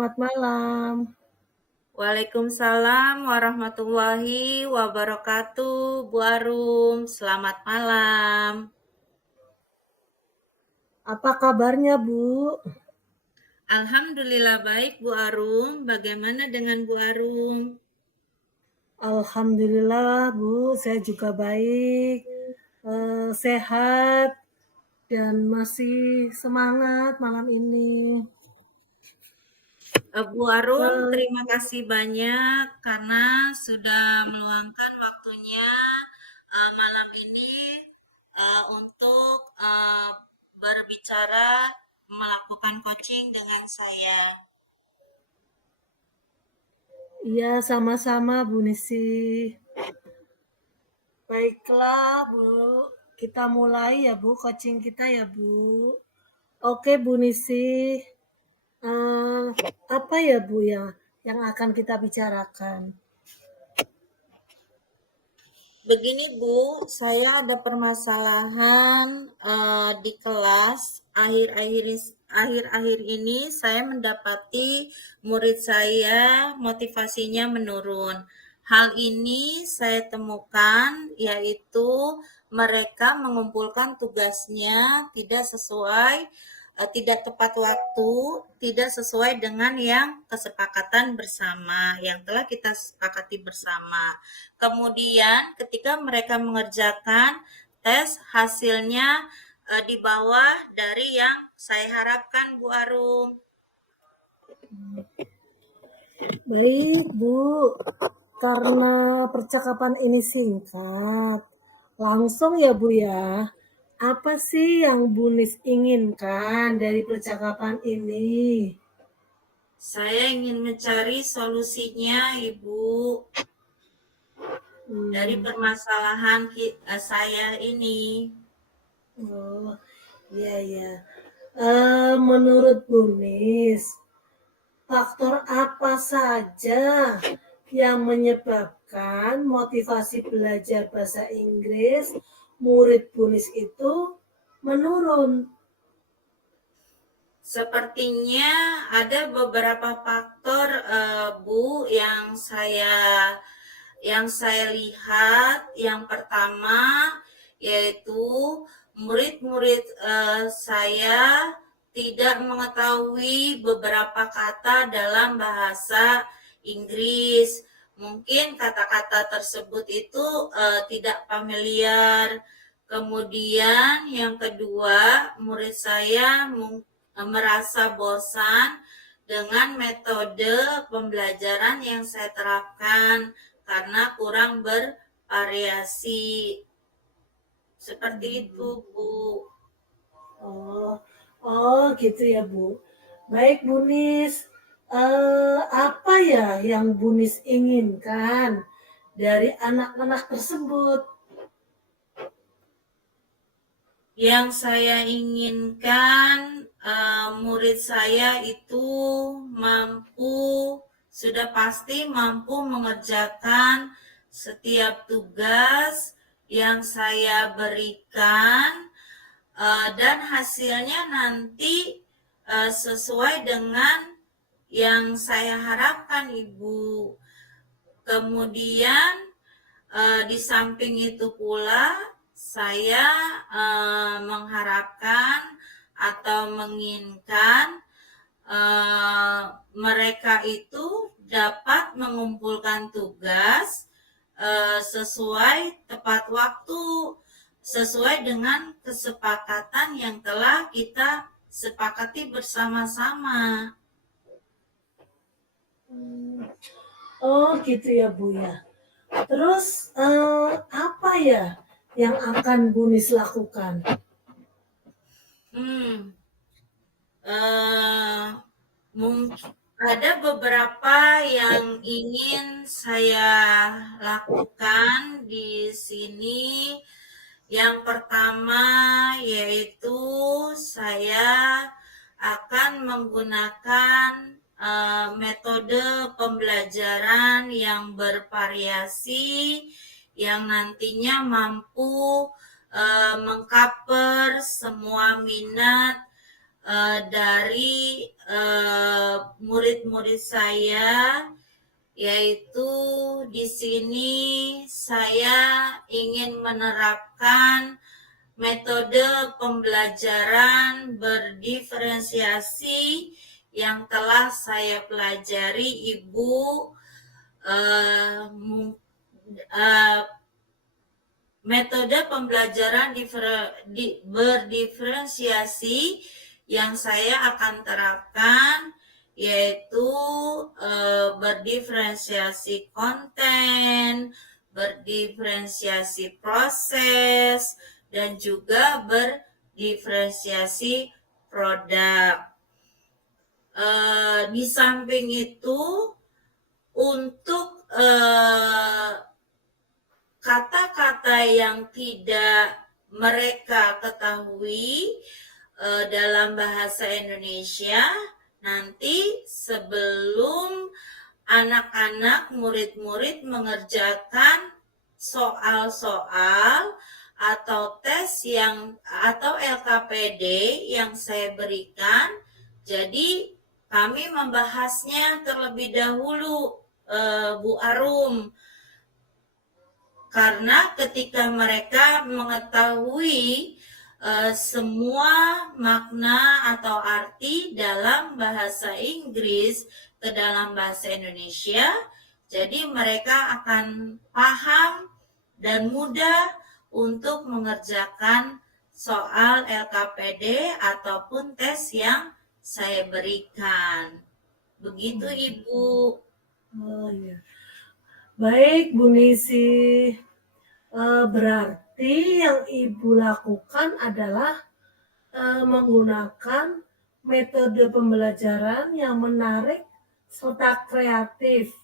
selamat malam. Waalaikumsalam warahmatullahi wabarakatuh, Bu Arum. Selamat malam. Apa kabarnya, Bu? Alhamdulillah baik, Bu Arum. Bagaimana dengan Bu Arum? Alhamdulillah, Bu, saya juga baik, sehat, dan masih semangat malam ini. Bu Arum, Eh, terima kasih banyak karena sudah meluangkan waktunya malam ini untuk berbicara, melakukan coaching dengan saya. Iya, sama-sama, Bu Nisi. Baiklah, Bu. Kita mulai ya, Bu, coaching kita ya, Bu. Oke, Bu Nisi. Eh, apa ya, Bu, ya, yang akan kita bicarakan? Begini Bu, saya ada permasalahan di kelas. Akhir-akhir ini saya mendapati murid saya motivasinya menurun. Hal ini saya temukan yaitu mereka mengumpulkan tugasnya tidak tepat waktu, tidak sesuai dengan yang kesepakatan bersama, yang telah kita sepakati bersama. Kemudian ketika mereka mengerjakan tes, hasilnya di bawah dari yang saya harapkan, Bu Arum. Baik, Bu. Karena percakapan ini singkat, langsung ya Bu ya. Apa sih yang Bu Nis inginkan dari percakapan ini? Saya ingin mencari solusinya, Ibu, dari Hmm, permasalahan saya ini. oh, iya ya. Menurut Bu Nis, faktor apa saja yang menyebabkan motivasi belajar bahasa Inggris murid Bu Nis itu menurun? Sepertinya ada beberapa faktor, Bu, yang saya lihat. Yang pertama yaitu murid-murid saya tidak mengetahui beberapa kata dalam bahasa Inggris. Mungkin kata-kata tersebut itu tidak familiar. Kemudian yang kedua, murid saya merasa bosan dengan metode pembelajaran yang saya terapkan karena kurang bervariasi. Seperti itu, Bu. Oh, oh gitu ya Bu. Baik Bu Nis, apa ya yang Bu Nis inginkan dari anak-anak tersebut? Yang saya inginkan murid saya itu sudah pasti mampu mengerjakan setiap tugas yang saya berikan, dan hasilnya nanti sesuai dengan yang saya harapkan, Ibu. Kemudian di samping itu pula saya mengharapkan atau menginginkan mereka itu dapat mengumpulkan tugas sesuai tepat waktu, sesuai dengan kesepakatan yang telah kita sepakati bersama-sama. Oh gitu ya Bu ya. Terus apa ya yang akan Bu Nis lakukan? Hmm, eh, Mungkin ada beberapa yang ingin saya lakukan di sini. Yang pertama yaitu saya akan menggunakan metode pembelajaran yang bervariasi yang nantinya mampu mengcover semua minat dari murid-murid saya, yaitu di sini saya ingin menerapkan metode pembelajaran berdiferensiasi yang telah saya pelajari, Ibu. Metode pembelajaran berdiferensiasi yang saya akan terapkan yaitu berdiferensiasi konten, berdiferensiasi proses, dan juga berdiferensiasi produk. Di samping itu, untuk kata-kata yang tidak mereka ketahui dalam bahasa Indonesia, nanti sebelum anak-anak murid-murid mengerjakan soal-soal atau tes atau LKPD yang saya berikan, jadi kami membahasnya terlebih dahulu, Bu Arum. Karena ketika mereka mengetahui semua makna atau arti dalam bahasa Inggris ke dalam bahasa Indonesia, jadi mereka akan paham dan mudah untuk mengerjakan soal LKPD ataupun tes yang saya berikan. Begitu, Ibu. Oh iya. Baik, Bu Nisi. Berarti yang Ibu lakukan adalah menggunakan metode pembelajaran yang menarik serta kreatif,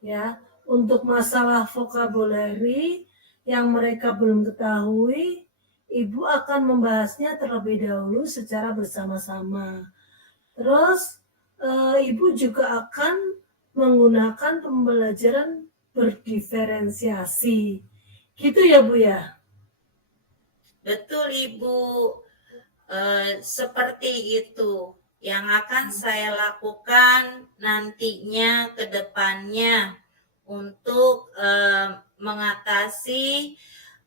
ya, untuk masalah vocabulary yang mereka belum ketahui. Ibu akan membahasnya terlebih dahulu secara bersama-sama. Terus Ibu juga akan menggunakan pembelajaran berdiferensiasi. Gitu ya, Bu ya? Betul, Ibu. Seperti itu yang akan saya lakukan nantinya ke depannya untuk mengatasi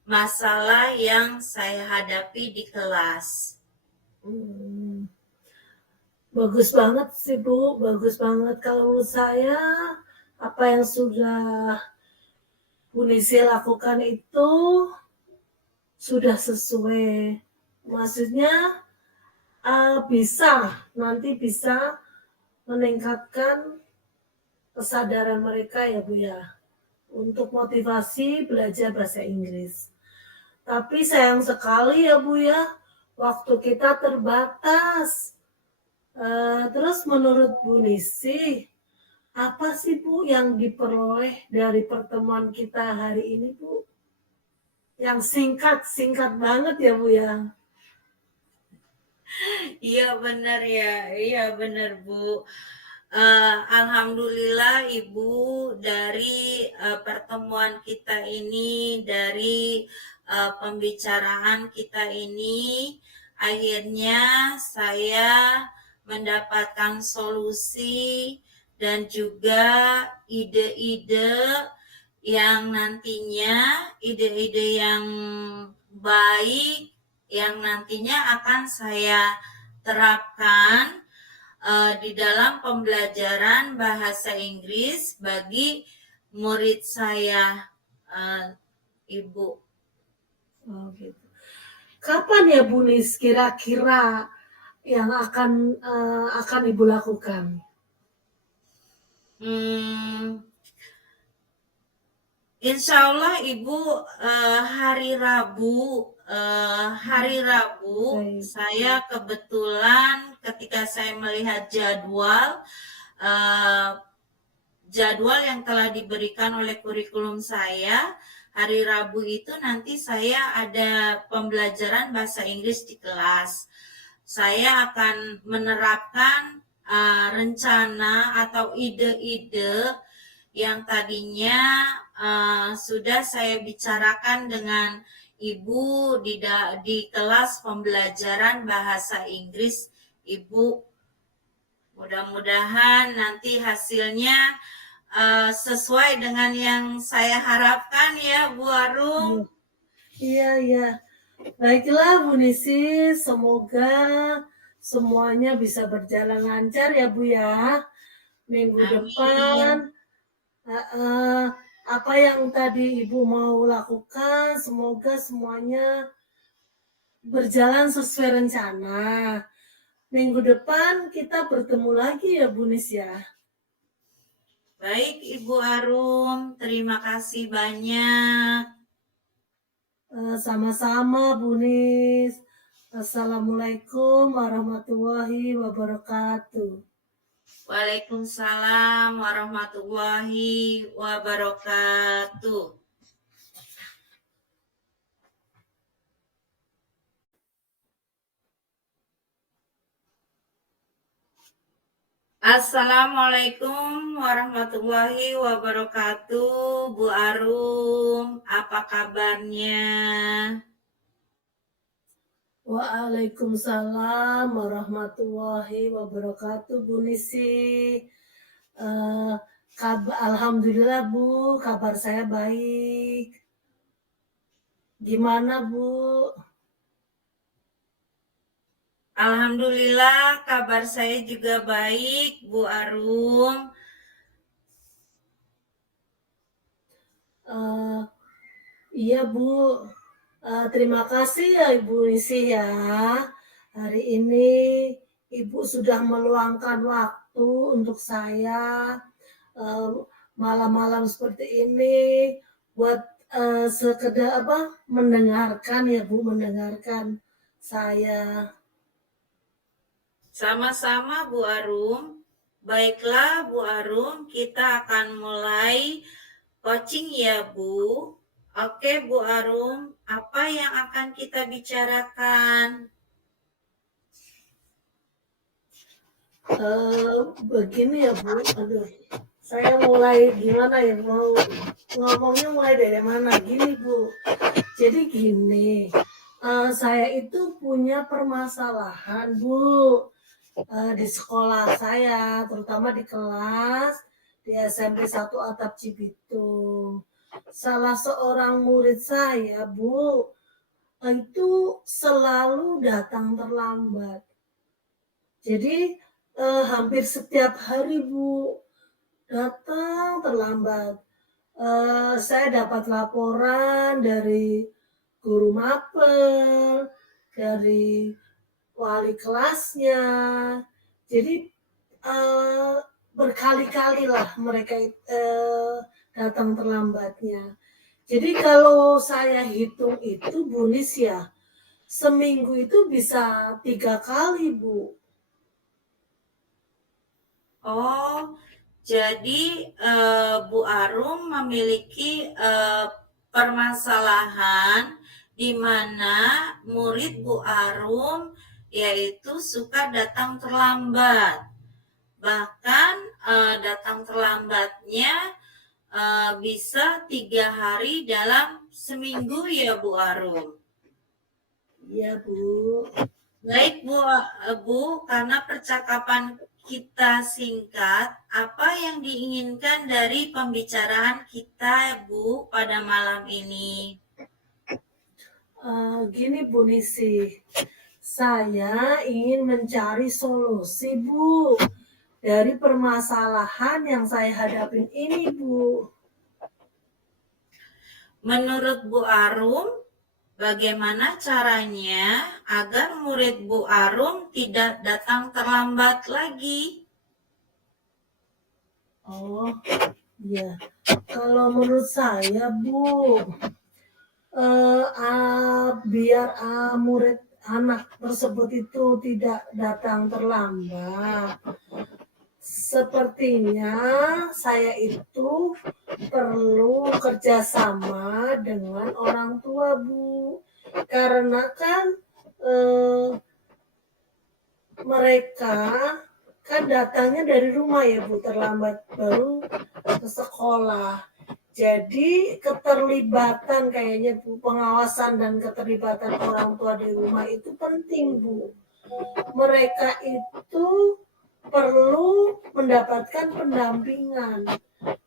masalah yang saya hadapi di kelas. Bagus banget sih, Bu. Bagus banget. Kalau menurut saya, apa yang sudah Bu Nisi lakukan itu sudah sesuai. Maksudnya nanti bisa meningkatkan kesadaran mereka ya, Bu ya, untuk motivasi belajar bahasa Inggris. Tapi sayang sekali ya, Bu ya, waktu kita terbatas. Terus menurut Bu Nisi, apa sih Bu yang diperoleh dari pertemuan kita hari ini, Bu? Yang singkat banget ya, Bu ya? Iya benar ya, iya benar, Bu. Alhamdulillah Ibu, dari pertemuan kita ini, dari pembicaraan kita ini, akhirnya saya mendapatkan solusi dan juga ide-ide yang nantinya, ide-ide yang baik yang nantinya akan saya terapkan di dalam pembelajaran bahasa Inggris bagi murid saya, Ibu. Oh gitu. Kapan ya Bu Nis kira-kira yang akan Ibu lakukan? Insya Allah Ibu, hari Rabu saya kebetulan ketika saya melihat jadwal yang telah diberikan oleh kurikulum saya, hari Rabu itu nanti saya ada pembelajaran bahasa Inggris di kelas. Saya akan menerapkan rencana atau ide-ide yang tadinya sudah saya bicarakan dengan Ibu di kelas pembelajaran bahasa Inggris, Ibu. Mudah-mudahan nanti hasilnya sesuai dengan yang saya harapkan ya Bu Arum. Iya, iya. Baiklah Bu Nisi, semoga semuanya bisa berjalan lancar ya Bu ya. Minggu Amin. depan apa yang tadi Ibu mau lakukan, semoga semuanya berjalan sesuai rencana. Minggu depan kita bertemu lagi ya Bu Nis ya. Baik Ibu Arum, terima kasih banyak. Sama-sama Bu Nis. Assalamualaikum warahmatullahi wabarakatuh. Waalaikumsalam warahmatullahi wabarakatuh. Assalamualaikum warahmatullahi wabarakatuh, Bu Arum. Apa kabarnya? Waalaikumsalam warahmatullahi wabarakatuh Bu Nisi. Alhamdulillah Bu, kabar saya baik. Gimana Bu? Alhamdulillah kabar saya juga baik, Bu Arum. Iya Bu, terima kasih ya Ibu Nisi ya. Hari ini Ibu sudah meluangkan waktu untuk saya malam-malam seperti ini buat sekedar mendengarkan ya Bu, mendengarkan saya. Sama-sama Bu Arum. Baiklah Bu Arum, kita akan mulai coaching ya Bu. Oke Bu Arum, apa yang akan kita bicarakan? Begini ya Bu, aduh, saya mulai gimana ya, mau ngomongnya mulai dari mana? Gini Bu, jadi gini, saya itu punya permasalahan Bu, di sekolah saya, terutama di kelas di SMP 1 Atap Cibitung. Salah seorang murid saya Bu, itu selalu datang terlambat. Jadi hampir setiap hari Bu datang terlambat. Saya dapat laporan dari guru mapel, dari wali kelasnya. Jadi berkali-kali lah mereka datang terlambatnya. Jadi kalau saya hitung itu Bu Nis ya, seminggu itu bisa 3 kali Bu. Oh, jadi Bu Arum memiliki permasalahan di mana murid Bu Arum yaitu suka datang terlambat. Bahkan datang terlambatnya bisa 3 hari dalam seminggu ya Bu Arum. Iya Bu. Baik Bu, karena percakapan kita singkat, apa yang diinginkan dari pembicaraan kita Bu pada malam ini? Gini Bu Nisi, saya ingin mencari solusi Bu dari permasalahan yang saya hadapin ini Bu. Menurut Bu Arum, bagaimana caranya agar murid Bu Arum tidak datang terlambat lagi? Oh, iya. Kalau menurut saya Bu, biar murid anak tersebut itu tidak datang terlambat, sepertinya saya itu perlu kerjasama dengan orang tua Bu, karena kan mereka kan datangnya dari rumah ya Bu, terlambat baru ke sekolah. Jadi keterlibatan kayaknya Bu, pengawasan dan keterlibatan orang tua di rumah itu penting Bu. Mereka itu perlu mendapatkan pendampingan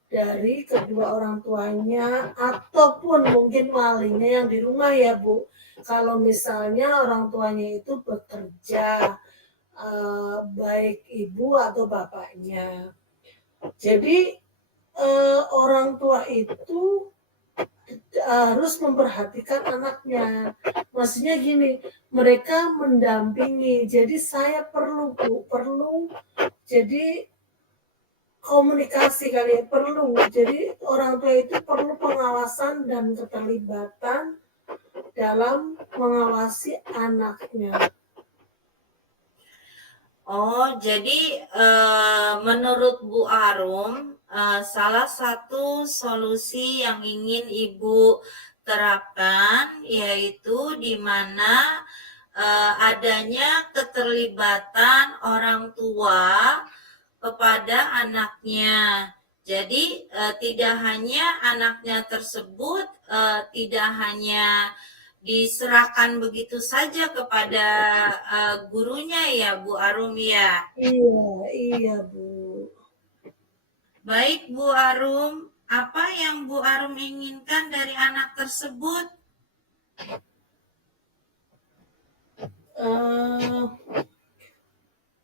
dari kedua orang tuanya ataupun mungkin walinya yang di rumah ya Bu. Kalau misalnya orang tuanya itu bekerja, baik ibu atau bapaknya. Jadi orang tua itu harus memperhatikan anaknya. Maksudnya gini, mereka mendampingi. Jadi saya perlu Bu, perlu jadi komunikasi kali ya, perlu. Jadi orang tua itu perlu pengawasan dan keterlibatan dalam mengawasi anaknya. Oh, jadi menurut Bu Arum, salah satu solusi yang ingin Ibu terapkan yaitu di mana adanya keterlibatan orang tua kepada anaknya. Jadi tidak hanya anaknya tersebut tidak hanya diserahkan begitu saja kepada gurunya ya Bu Arum ya. Iya Bu. Baik Bu Arum, apa yang Bu Arum inginkan dari anak tersebut?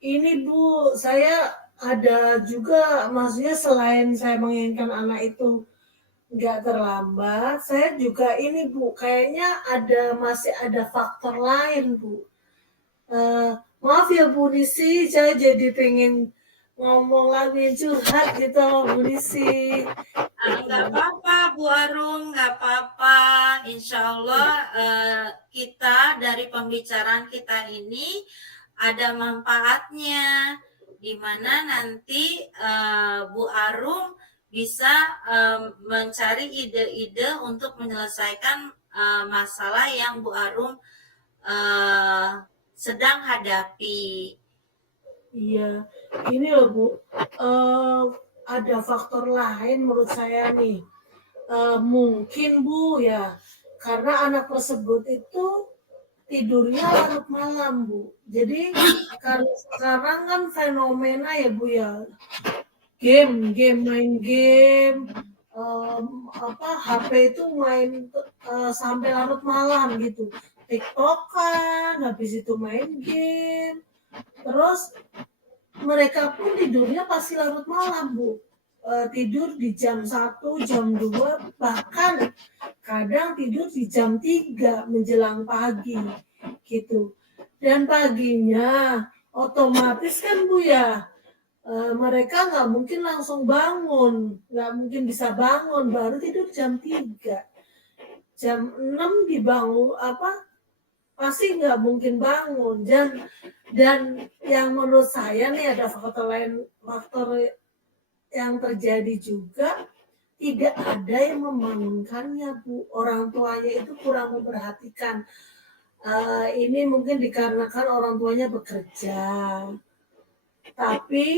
Ini Bu, saya ada juga, maksudnya selain saya menginginkan anak itu nggak terlambat, saya juga ini Bu, kayaknya masih ada faktor lain Bu. Maaf ya Bu Nisi, saya jadi pengen ngomong lagi curhat gitu sama Bu Nisi. Nggak apa-apa Bu Arum, nggak apa-apa. Insya Allah kita dari pembicaraan kita ini ada manfaatnya, di mana nanti Bu Arum bisa mencari ide-ide untuk menyelesaikan masalah yang Bu Arum sedang hadapi. Iya, ini loh Bu, ada faktor lain menurut saya nih. Mungkin Bu ya, karena anak tersebut itu tidurnya larut malam Bu. Jadi karena sekarang kan fenomena ya Bu ya, main game, HP itu main sampai larut malam gitu. TikTokan, habis itu main game, terus mereka pun tidurnya pasti larut malam Bu. Tidur di jam 1, jam 2, bahkan kadang tidur di jam 3 menjelang pagi gitu. Dan paginya otomatis kan Bu ya, mereka nggak mungkin langsung bangun, nggak mungkin bisa bangun, baru tidur jam 3. Jam 6 dibangun pasti nggak mungkin bangun. Dan yang menurut saya nih ada faktor yang terjadi juga, tidak ada yang membangunkannya Bu. Orang tuanya itu kurang memperhatikan. Ini mungkin dikarenakan orang tuanya bekerja. Tapi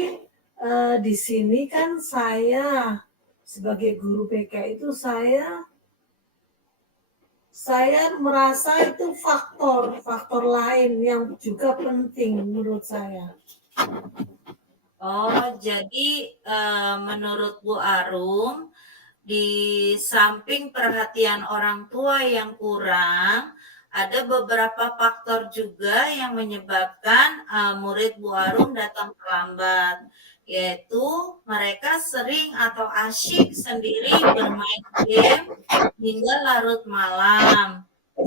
di sini kan saya sebagai guru PK itu saya merasa itu faktor lain yang juga penting menurut saya. Oh, jadi menurut Bu Arum, di samping perhatian orang tua yang kurang, ada beberapa faktor juga yang menyebabkan murid Bu Arum datang terlambat, yaitu mereka sering atau asyik sendiri bermain game hingga larut malam,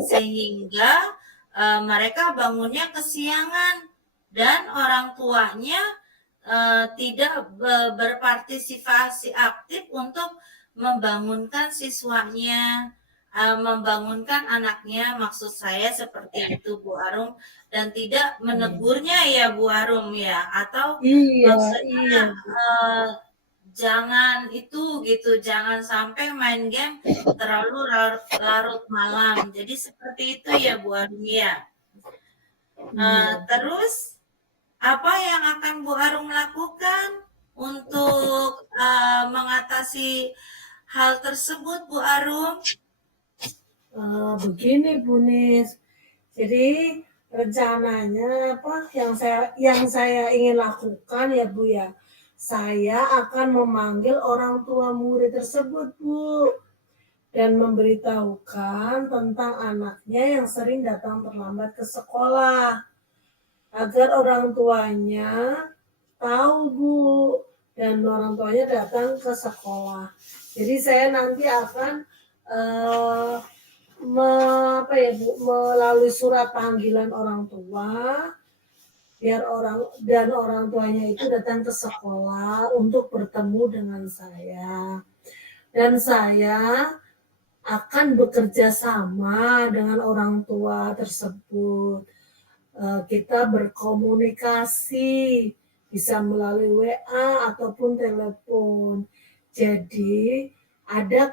sehingga mereka bangunnya kesiangan dan orang tuanya tidak berpartisipasi aktif untuk membangunkan siswanya, membangunkan anaknya, maksud saya seperti itu Bu Arum, dan tidak menegurnya ya Bu Arum ya, atau maksudnya jangan itu gitu, jangan sampai main game terlalu larut malam. Jadi seperti itu ya Bu Arum ya. Terus apa yang akan Bu Arum lakukan untuk mengatasi hal tersebut Bu Arum? Begini Bu Nis, jadi rencananya yang saya ingin lakukan ya Bu ya, saya akan memanggil orang tua murid tersebut Bu, dan memberitahukan tentang anaknya yang sering datang terlambat ke sekolah, agar orang tuanya tahu Bu, dan orang tuanya datang ke sekolah. Jadi saya nanti akan eh, melalui surat panggilan orang tua, biar orang tuanya itu datang ke sekolah untuk bertemu dengan saya, dan saya akan bekerja sama dengan orang tua tersebut. Kita berkomunikasi bisa melalui WA ataupun telepon. Jadi ada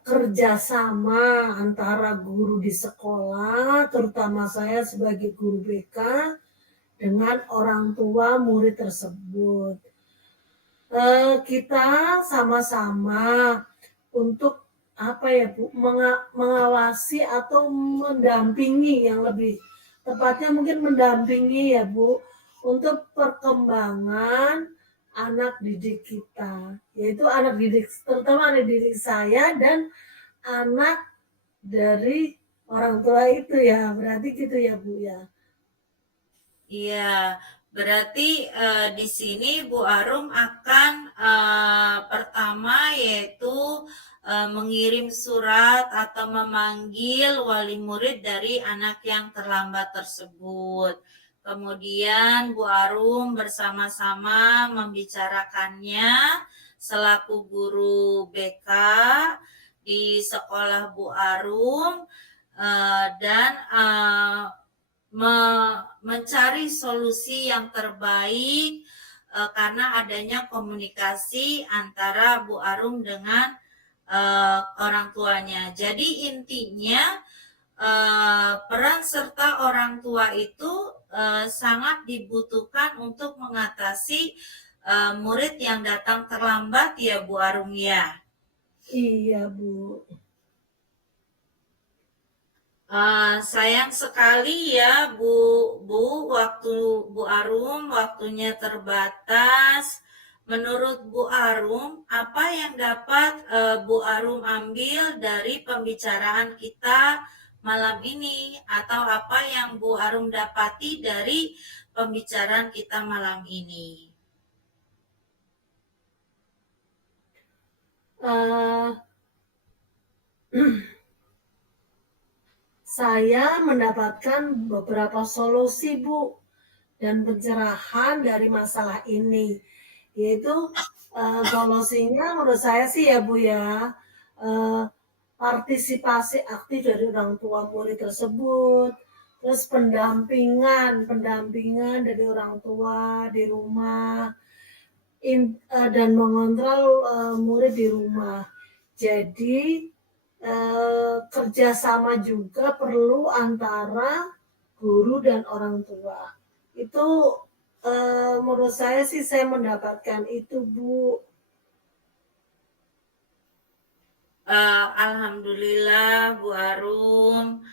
kerjasama antara guru di sekolah, terutama saya sebagai guru BK, dengan orang tua murid tersebut. Kita sama-sama untuk Bu, mengawasi atau mendampingi, yang lebih tepatnya mungkin mendampingi ya Bu, untuk perkembangan anak didik kita, yaitu terutama anak didik saya dan anak dari orang tua itu ya, berarti gitu ya Bu ya. Iya, berarti di sini Bu Arum akan pertama yaitu mengirim surat atau memanggil wali murid dari anak yang terlambat tersebut. Kemudian Bu Arum bersama-sama membicarakannya selaku guru BK di sekolah Bu Arum dan mencari solusi yang terbaik karena adanya komunikasi antara Bu Arum dengan orang tuanya. Jadi intinya peran serta orang tua itu sangat dibutuhkan untuk mengatasi murid yang datang terlambat ya Bu Arum ya. Iya Bu. Sayang sekali ya waktu Bu Arum waktunya terbatas. Menurut Bu Arum, apa yang dapat Bu Arum ambil dari pembicaraan kita malam ini, atau apa yang Bu Arum dapati dari pembicaraan kita malam ini? Uh, Saya mendapatkan beberapa solusi Bu, dan pencerahan dari masalah ini, yaitu solusinya menurut saya sih ya Bu ya, partisipasi aktif dari orang tua murid tersebut, terus pendampingan dari orang tua di rumah, dan mengontrol murid di rumah. Jadi kerjasama juga perlu antara guru dan orang tua. Itu menurut saya sih saya mendapatkan itu Bu. Alhamdulillah Bu Arum.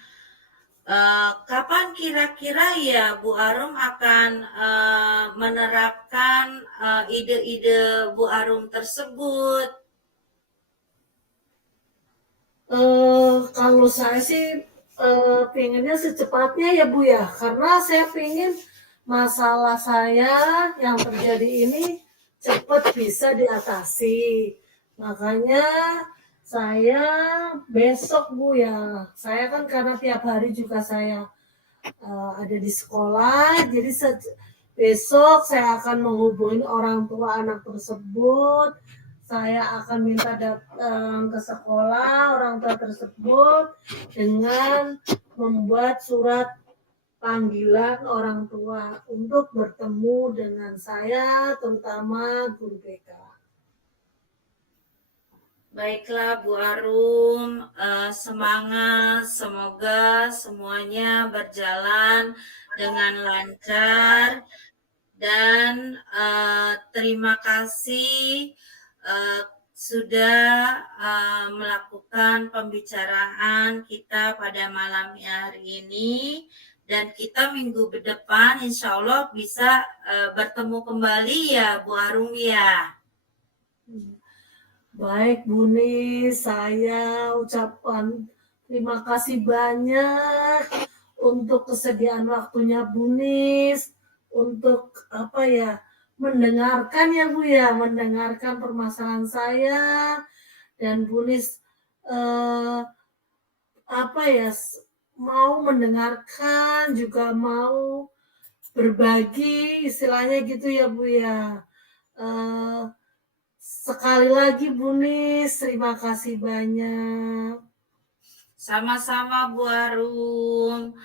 Kapan kira-kira ya Bu Arum akan menerapkan ide-ide Bu Arum tersebut? Kalau saya sih pengennya secepatnya ya Bu ya, karena saya pengen masalah saya yang terjadi ini cepat bisa diatasi. Makanya saya besok Bu ya, saya kan karena tiap hari juga saya ada di sekolah, jadi besok saya akan menghubungi orang tua anak tersebut. Saya akan minta datang ke sekolah orang tua tersebut dengan membuat surat panggilan orang tua untuk bertemu dengan saya, terutama guru BK. Baiklah Bu Arum, semangat, semoga semuanya berjalan dengan lancar, dan terima kasih sudah melakukan pembicaraan kita pada malam hari ini. Dan kita minggu depan insya Allah bisa bertemu kembali ya Bu Arum ya. Baik Buni, saya ucapkan terima kasih banyak untuk kesediaan waktunya Bunis, untuk mendengarkan ya Bu ya, mendengarkan permasalahan saya, dan Bunis mau mendengarkan juga mau berbagi istilahnya gitu ya Bu ya. Sekali lagi Bunis, terima kasih banyak. Sama-sama Bu Arum.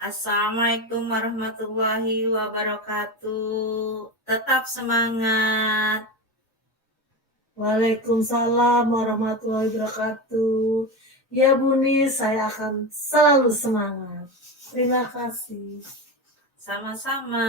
Assalamualaikum warahmatullahi wabarakatuh. Tetap semangat. Waalaikumsalam warahmatullahi wabarakatuh. Ya Bunis, saya akan selalu semangat. Terima kasih. Sama-sama.